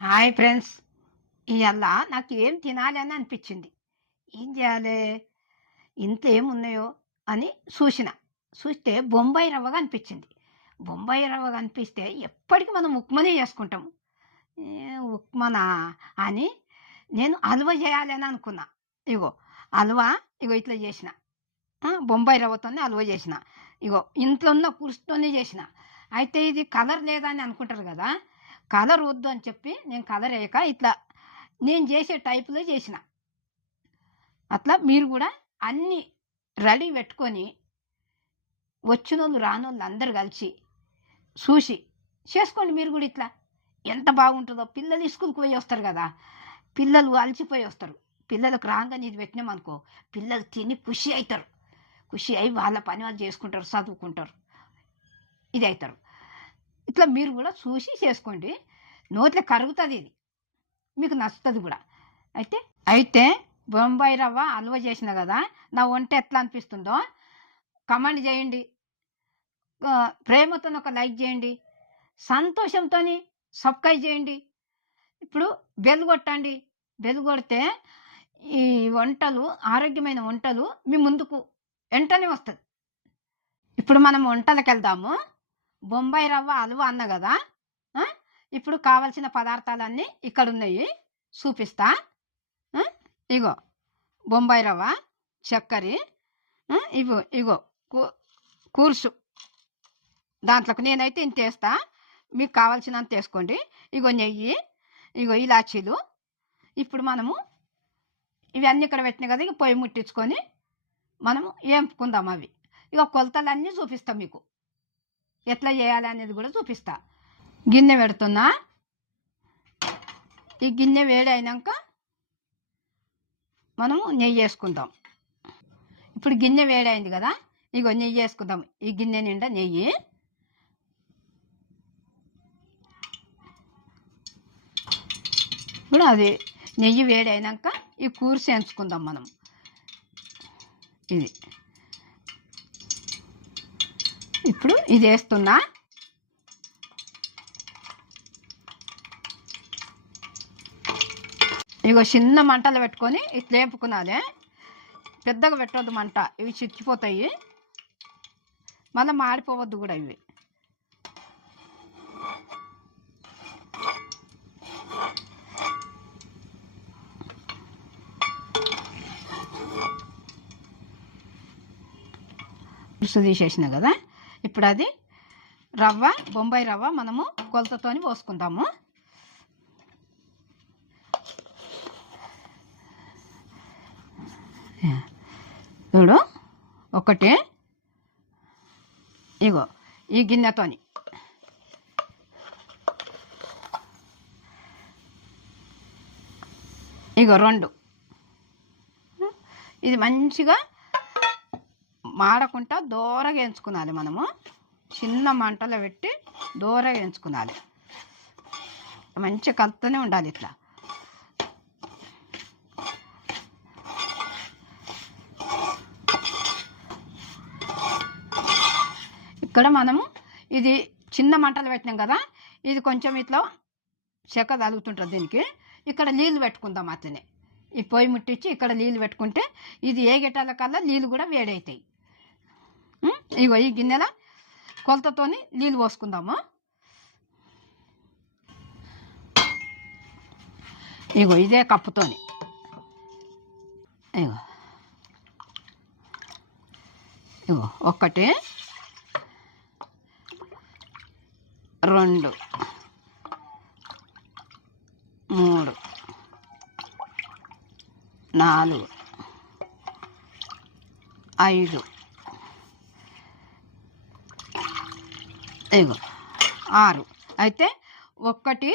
Hi friends. ఇయాల నాకు ఏం తినాలి అని అనిపించింది. ఏం చేయాలి? ఇంట్లో ఏమున్నాయో అని చూసిన. చూస్తే బొంబాయి రవ్వ కనిపించింది. బొంబాయి రవ్వ కనిపిస్తే ఎప్పటికి మనం ఉప్మానే చేసుకుంటాం. ఉప్మానా అని నేను హల్వా చేయాలని అనుకున్నా. ఇగో హల్వా, ఇగో ఇట్లా చేసిన. బొంబాయి రవ్వతోనే హల్వా చేసిన. ఇగో ఇంట్లో ఉన్న పులుసుతోనే చేసిన. అయితే ఇది కలర్ లేదా అని అనుకుంటారు కదా. కలర్ వద్దు అని చెప్పి నేను కలర్ వేయక ఇట్లా నేను చేసే టైపులో చేసిన. అట్లా మీరు కూడా అన్నీ రెడీ పెట్టుకొని వచ్చినోళ్ళు రానోళ్ళు అందరు కలిసి చూసి చేసుకోండి. మీరు కూడా ఇట్లా ఎంత బాగుంటుందో. పిల్లలు స్కూల్కి పోయి వస్తారు కదా, పిల్లలు అలసిపోయి వస్తారు. పిల్లలకు రాగానే ఇది పెట్టినామనుకో, పిల్లలు తిని ఖుషి అవుతారు. ఖుషి అయి వాళ్ళ పని వాళ్ళు చేసుకుంటారు, చదువుకుంటారు, ఇది అవుతారు. ఇట్లా మీరు కూడా చూసి చేసుకోండి. నోట్లో కరుగుతుంది, ఇది మీకు నచ్చుతుంది కూడా. అయితే అయితే బొంబాయి రవ్వ హల్వా చేసిన కదా, నా వంట ఎట్లా అనిపిస్తుందో కమెంట్ చేయండి. ప్రేమతో ఒక లైక్ చేయండి, సంతోషంతో సబ్స్క్రైబ్ చేయండి. ఇప్పుడు బెల్ కొట్టండి. బెల్ కొడితే ఈ వంటలు, ఆరోగ్యమైన వంటలు మీ ముందుకు వెంటనే వస్తుంది. ఇప్పుడు మనం వంటలకు వెళ్దాము. బొంబాయి రవ్వ హల్వా అన్న కదా. ఇప్పుడు కావలసిన పదార్థాలన్నీ ఇక్కడ ఉన్నాయి, చూపిస్తా. ఇగో బొంబాయి రవ్వ, చక్కెర, ఇగో ఇగో కూర్సు. దాంట్లోకి నేనైతే ఇంత వేస్తా, మీకు కావాల్సినంత వేసుకోండి. ఇగో నెయ్యి, ఇగో ఇలాచీలు. ఇప్పుడు మనము ఇవన్నీ ఇక్కడ పెట్టినాయి కదా, ఇక పొయ్యి ముట్టించుకొని మనము వేపుకుందాం. అవి ఇక కొలతలన్నీ చూపిస్తా, మీకు ఎట్లా చేయాలి అనేది కూడా చూపిస్తా. గిన్నె పెడుతున్నా. ఈ గిన్నె వేడి అయినాక మనము నెయ్యి వేసుకుందాం. ఇప్పుడు గిన్నె వేడి అయింది కదా, ఇగో నెయ్యి వేసుకుందాం. ఈ గిన్నె నిండా నెయ్యి. ఇప్పుడు అది నెయ్యి వేడి అయినాక ఈ కూర్చి ఎంచుకుందాం మనం. ఇది ఇప్పుడు ఇది వేస్తున్నా. ఇగో చిన్న మంటలు పెట్టుకొని ఇట్లా వేపుకున్నాలి. పెద్దగా పెట్టవద్దు మంట, ఇవి చిక్కిపోతాయి, మళ్ళీ మాడిపోవద్దు కూడా ఇవి. పులుసు తీసేసిన కదా, ఇప్పుడు అది రవ్వ, బొంబాయి రవ్వ మనము కొలతతోని పోసుకుందాము. చూడు, ఒకటి ఇగో ఈ గిన్నెతోని, ఇగో రెండు. ఇది మంచిగా మాడకుండా దూరగా ఎంచుకున్నాలి. మనము చిన్న మంటలో పెట్టి దూరగా ఎంచుకున్నాలి. మంచిగా కలుపుతూనే ఉండాలి ఇట్లా. ఇక్కడ మనము ఇది చిన్న మంటలు పెట్టినాం కదా, ఇది కొంచెం ఇట్లా చెక్క తగులుతుంటుంది దీనికి. ఇక్కడ నీళ్ళు పెట్టుకుందాం అట్లనే. ఈ పొయ్యి ముట్టించి ఇక్కడ నీళ్ళు పెట్టుకుంటే ఇది ఏగేటాల కల్లా నీళ్ళు కూడా వేడవుతాయి. ఇగో ఈ గిన్నెల కొలతతోని నీళ్ళు పోసుకుందాము. ఇగో ఇదే కప్పుతోని, ఇగో ఇగో ఒకటి, రెండు, మూడు, నాలుగు, ఐదు, ఇగో ఆరు. అయితే ఒక్కటి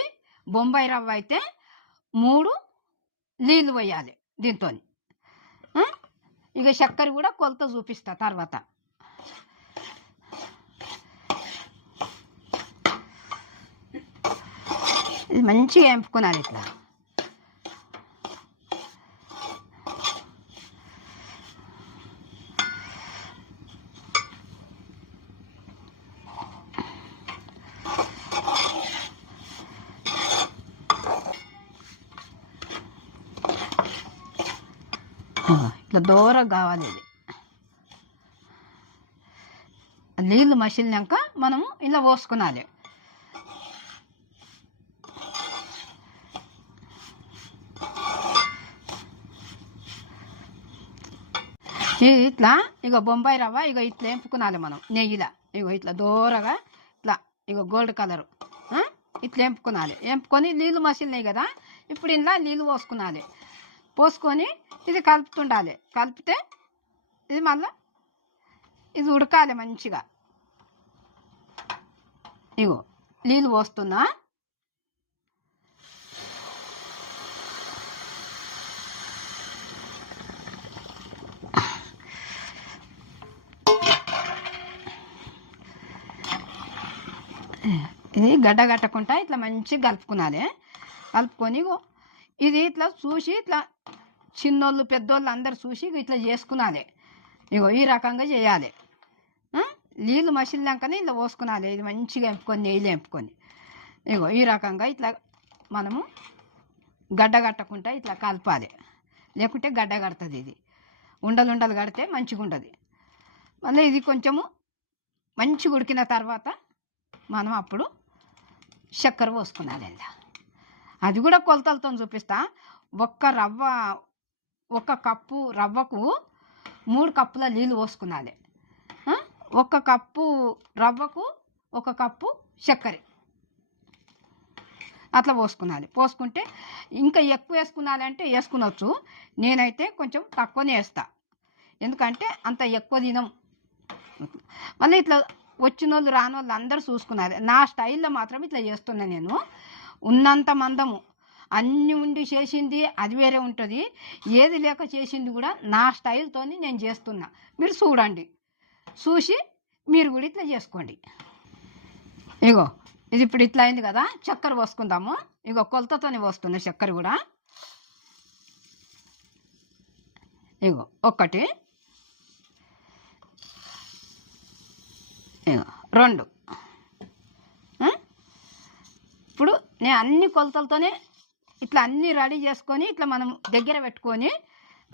బొంబాయి రవ్వ అయితే 3 నీళ్ళు పోయాలి దీంతో. ఇక చక్కెర కూడా కొలత చూపిస్తా తర్వాత. ఇది మంచిగా వేపుకోవాలి ఇట్లా. ఇట్లా దూరం కావాలి. ఇది నీళ్ళు మసిలినాక మనము ఇలా పోసుకునాలి. ఇట్లా ఇక బొంబాయి రవ్వ ఇట్లా ఎంపుకునాలి మనం నెయ్యిలా. ఇట్లా దూరగా ఇట్లా గోల్డ్ కలరు ఇట్లా ఎంపుకునాలి. ఎంపుకొని నీళ్ళు మసిలినాయి కదా, ఇప్పుడు ఇలా నీళ్ళు పోసుకునాలి. పోసుకొని ఇది కలుపుతుండాలి. కలిపితే ఇది మళ్ళీ ఇది ఉడకాలి మంచిగా. నీళ్ళు పోస్తున్నా. ఇది గడ్డ కట్టకుండా ఇట్లా మంచిగా కలుపుకునాలి. కలుపుకొని ఇది ఇట్లా చూసి ఇట్లా చిన్నోళ్ళు పెద్దోళ్ళు అందరు చూసి ఇట్లా చేసుకునాలి. ఈ రకంగా చేయాలి. నీళ్ళు మసిలినాకనే ఇట్లా పోసుకునాలి. ఇది మంచిగా ఎంపుకొని నెయ్యిలు ఎంపుకొని ఈ రకంగా ఇట్లా మనము గడ్డ కట్టకుండా ఇట్లా కలపాలి. లేకుంటే గడ్డ కడుతుంది. ఇది ఉండలు కడితే మంచిగా ఉంటుంది. మళ్ళీ ఇది కొంచెము మంచిగా ఉడికిన తర్వాత మనం అప్పుడు చక్కెర పోసుకునాలి. అది కూడా కొలతలతో చూపిస్తా. ఒక్క కప్పు రవ్వకు 3 కప్పుల నీళ్ళు పోసుకునాలి. 1 కప్పు రవ్వకు 1 కప్పు చక్కెర అట్లా పోసుకునాలి. పోసుకుంటే ఇంకా ఎక్కువ వేసుకునాలంటే వేసుకునవచ్చు. నేనైతే కొంచెం తక్కువనే వేస్తా, ఎందుకంటే అంత ఎక్కువ తినం. మళ్ళీ ఇట్లా వచ్చిన వాళ్ళు రాని వాళ్ళు అందరూ చూసుకున్నారు. నా స్టైల్లో మాత్రం ఇట్లా చేస్తున్నా నేను. ఉన్నంత మందము అన్నీ ఉండి చేసింది అది వేరే ఉంటుంది, ఏది లేక చేసింది కూడా నా స్టైల్తో నేను చేస్తున్నా. మీరు చూడండి, చూసి మీరు కూడా ఇట్లా చేసుకోండి. ఇది ఇప్పుడు ఇట్లా అయింది కదా, చక్కెర పోసుకుందాము. కొలతతోనే పోస్తున్నా చక్కెర కూడా. 1 2. ఇప్పుడు నేను అన్ని కొలతలతోనే ఇట్లా అన్నీ రెడీ చేసుకొని ఇట్లా మనం దగ్గర పెట్టుకొని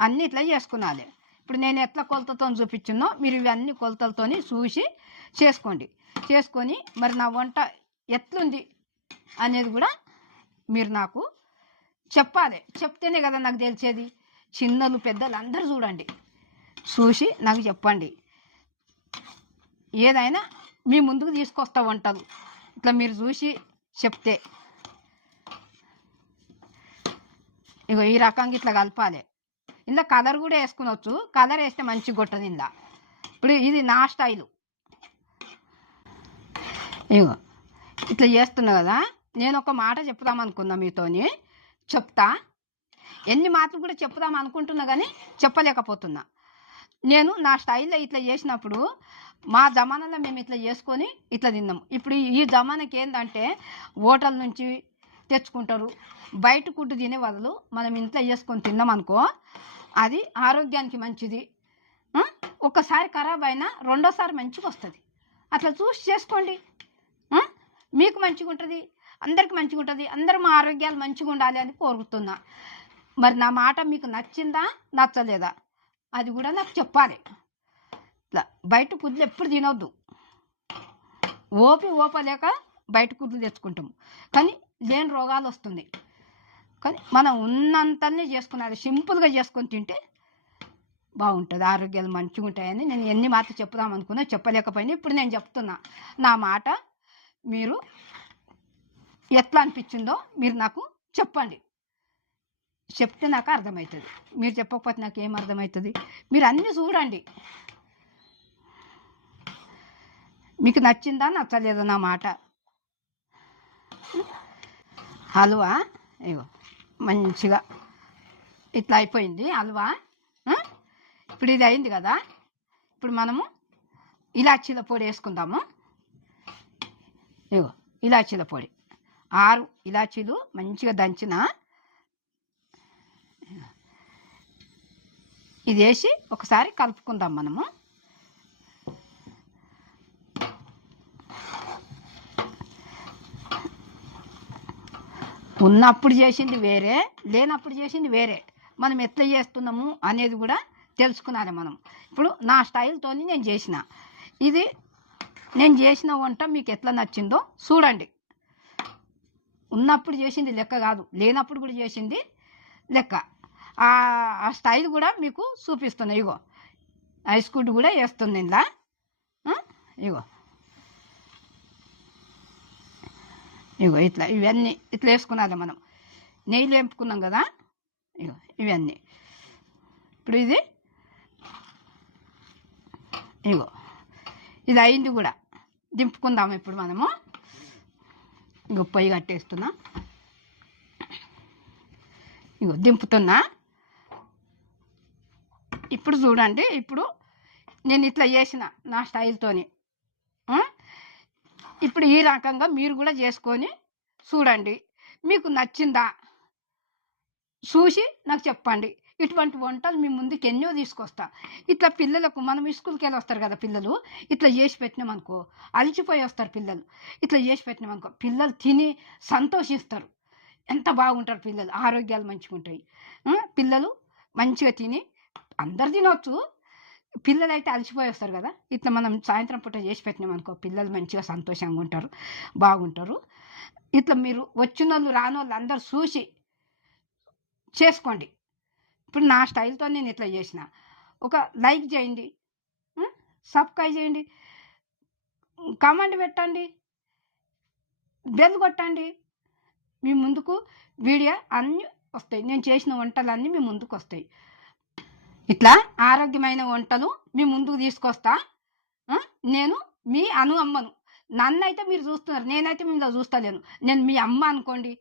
అన్నీ ఇట్లా చేసుకునాలి. ఇప్పుడు నేను ఎట్లా కొలతతో చూపించున్నో మీరు ఇవన్నీ కొలతలతోని చూసి చేసుకోండి. చేసుకొని మరి నా వంట ఎట్లుంది అనేది కూడా మీరు నాకు చెప్పాలి. చెప్తేనే కదా నాకు తెలిసేది. చిన్నలు పెద్దలు అందరూ చూడండి, చూసి నాకు చెప్పండి. ఏదైనా మీ ముందుకు తీసుకొస్తా వంటలు ఇట్లా మీరు చూసి చెప్తే. ఈ రకంగా ఇట్లా కలపాలి. ఇందులో కలర్ కూడా వేసుకునవచ్చు. కలర్ వేస్తే మంచిగా కొట్టదు ఇందులో. ఇప్పుడు ఇది నా స్టైలు. ఇట్లా చేస్తున్నా కదా. నేను ఒక మాట చెప్దాం అనుకున్నా మీతోని, చెప్తా. ఎన్ని మాటలు కూడా చెప్దాం అనుకుంటున్నా కానీ చెప్పలేకపోతున్నా. నేను నా స్టైల్లో ఇట్లా చేసినప్పుడు మా జమానాలో మేము ఇట్లా చేసుకొని ఇట్లా తిన్నాం. ఇప్పుడు ఈ జమానాకి ఏంటంటే హోటల్ నుంచి తెచ్చుకుంటారు. బయట ఫుడ్ తినే బదులు మనం ఇంట్లో చేసుకొని తిన్నాం అనుకో, అది ఆరోగ్యానికి మంచిది. ఒక్కసారి ఖరాబ్ అయినా రెండోసారి మంచిగా వస్తుంది. అట్లా చూసి చేసుకోండి. మీకు మంచిగా ఉంటుంది, అందరికి మంచిగా ఉంటుంది. అందరూ మా ఆరోగ్యాలు మంచిగా ఉండాలి అని కోరుతున్నా. మరి నా మాట మీకు నచ్చిందా నచ్చలేదా అది కూడా నాకు చెప్పాలి. ఇట్లా బయట ఫుడ్లు ఎప్పుడు తినొద్దు. ఓపలేక బయట ఫుడ్లు తెచ్చుకుంటాము, కానీ లేని రోగాలు వస్తుంది. కానీ మనం ఉన్నంతనే చేసుకున్నది సింపుల్గా చేసుకొని తింటే బాగుంటుంది, ఆరోగ్యాలు మంచిగా ఉంటాయని నేను ఎన్ని మాటలు చెప్దాం అనుకున్నా చెప్పలేకపోయినా. ఇప్పుడు నేను చెప్తున్నా. నా మాట మీరు ఎట్లా అనిపించిందో మీరు నాకు చెప్పండి. చెప్తే నాకు అర్థమవుతుంది. మీరు చెప్పకపోతే నాకు ఏం అర్థమవుతుంది? మీరు అన్నీ చూడండి. మీకు నచ్చిందా నచ్చలేదా నా మాట? హల్వా మంచిగా ఇట్లా అయిపోయింది హల్వా. ఇప్పుడు ఇది అయింది కదా. ఇప్పుడు మనము ఇలాచీల పొడి వేసుకుందాము. ఇలాచీల పొడి 6 ఇలాచీలు మంచిగా దంచిన ఇది వేసి ఒకసారి కలుపుకుందాం మనము. ఉన్నప్పుడు చేసింది వేరే, లేనప్పుడు చేసింది వేరే. మనం ఎట్లా చేస్తున్నాము అనేది కూడా తెలుసుకున్నాను మనం. ఇప్పుడు నా స్టైల్తో నేను చేసిన ఇది, నేను చేసిన వంట మీకు ఎట్లా నచ్చిందో చూడండి. ఉన్నప్పుడు చేసింది లెక్క కాదు, లేనప్పుడు కూడా చేసింది లెక్క. ఆ స్టైల్ కూడా మీకు చూపిస్తున్నాయి. ఇగో ఐస్ కుడ్ కూడా వేస్తుంది ఇందా. ఇగో ఇగో ఇట్లా ఇవన్నీ ఇట్లా వేసుకున్నాలి మనం. నెయ్యిలు వేపుకున్నాం కదా, ఇగో ఇవన్నీ. ఇప్పుడు ఇగో ఇది అయింది కూడా, దింపుకుందాము ఇప్పుడు మనము. ఇగో పొయ్యి కట్టేస్తున్నా, ఇగో దింపుతున్నా. ఇప్పుడు చూడండి, ఇప్పుడు నేను ఇట్లా చేసిన నా స్టైల్తోని. ఇప్పుడు ఈ రకంగా మీరు కూడా చేసుకొని చూడండి. మీకు నచ్చిందా చూసి నాకు చెప్పండి. ఇటువంటి వంటలు మీ ముందుకు ఎన్నో తీసుకొస్తా. ఇట్లా పిల్లలకు, మనం స్కూల్కి వెళ్ళి వస్తారు కదా పిల్లలు, ఇట్లా చేసి పెట్టినామనుకో అలిచిపోయి వస్తారు పిల్లలు. ఇట్లా చేసి పెట్టినామనుకో పిల్లలు తిని సంతోషిస్తారు. ఎంత బాగుంటారు పిల్లలు, ఆరోగ్యాలు మంచిగా ఉంటాయి. పిల్లలు మంచిగా తిని, అందరు తినవచ్చు, పిల్లలు అయితే అలసిపోయి వస్తారు కదా. ఇట్లా మనం సాయంత్రం పూట చేసి పెట్టినామనుకో పిల్లలు మంచిగా సంతోషంగా ఉంటారు, బాగుంటారు. ఇట్లా మీరు వచ్చిన వాళ్ళు రాని వాళ్ళు అందరు చూసి చేసుకోండి. ఇప్పుడు నా స్టైల్తో నేను ఇట్లా చేసిన. ఒక లైక్ చేయండి, సబ్స్క్రైబ్ చేయండి, కామెంట్ పెట్టండి, బెల్ కొట్టండి. మీ ముందుకు వీడియో అన్నీ వస్తాయి, నేను చేసిన వంటలన్నీ మీ ముందుకు వస్తాయి. ఇట్లా ఆరోగ్యమైన వంటలు మీ ముందుకు తీసుకొస్తా. నేను మీ అమ్మను. నన్నైతే మీరు చూస్తున్నారు, నేనైతే మిమ్మల్ని చూస్తలేను. నేను మీ అమ్మ అనుకోండి.